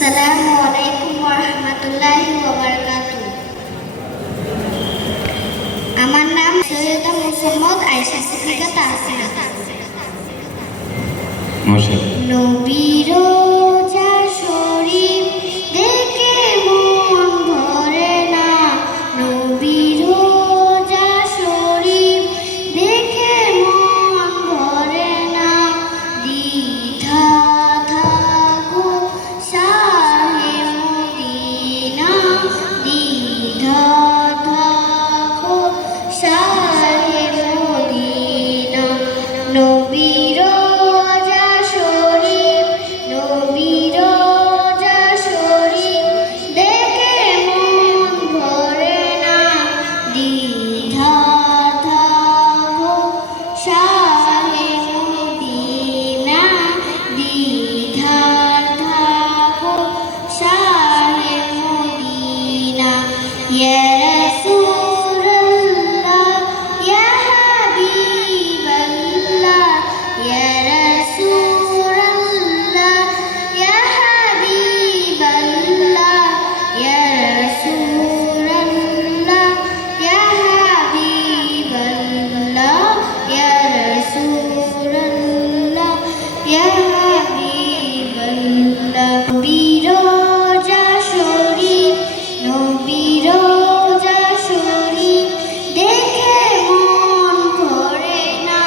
আসসালামু আলাইকুম ওয়া রাহমাতুল্লাহি ওয়া বারাকাতুহু। আমার নাম সৈয়দা মুহাম্মদ আয়েশা সিদ্দিকা তাহসিনা। মাশাআল্লাহ। নবীর রোজা শরীফ দেখে মন ভরে না, নবীর রোজা শরীফ দেখে মন ভরে না, দ্বিধা থাকো শাহে মদিনা, দ্বিধা থাকো শাহে মদিনা। নবীর রোজা শরীফ, নবীর রোজা শরীফ দেখে মন ভরে না, দ্বিধা থাকো শাহে মদিনা, দ্বিধা থাকো শাহে মদিনা। ইয়া রাসূলুল্লাহ ইয়া হাবিবাল্লাহ, ইয়া রাসূলুল্লাহ ইয়া হাবিবাল্লাহ, ইয়া রাসূলুল্লাহ ইয়া হাবিবাল্লাহ, ইয়া রাসূলুল্লাহ ইয়া হাবিবাল্লাহ। নবীর রোজা শরীফ, নবীর রোজা শরীফ দেখে মন ভরে না,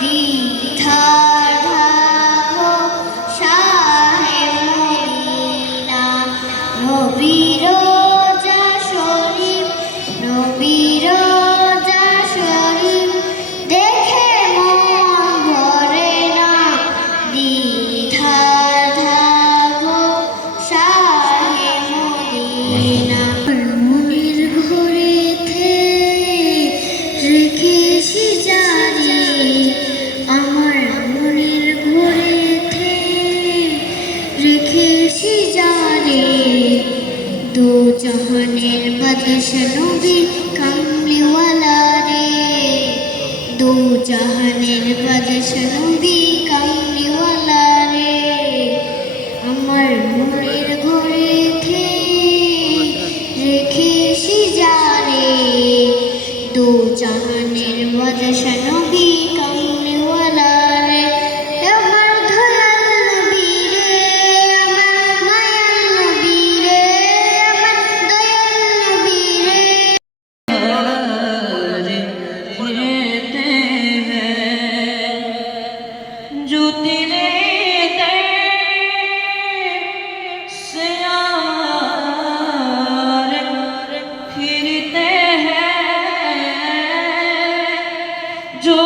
দ্বিধা থাকো শাহে মদিনা। নবীর রোজা শরীফ, নবীর রোজা শরীফ দেখে মন ভরে না, দ্বিধা থাকো শাহে মদিনা। মনের ঘরেতে রেখেছি জারি, আমার মনের ঘরেতে রেখেছি জারি, দো জাহানের বাদশা নবী কামলিওয়ালা রে, দো জাহানের বাদশা নবী কামলিওয়ালা রে। আমার মনের ঘরেতে রেখেছি জারি, দো জাহানের বাদশা নবী কামলিওয়ালা রে। আমার দয়াল নবী রে, আমার মায়াল নবী রে, আমার দয়াল নবী রে। रहते हैं जो तेरे दर से यार फिरते हैं, जो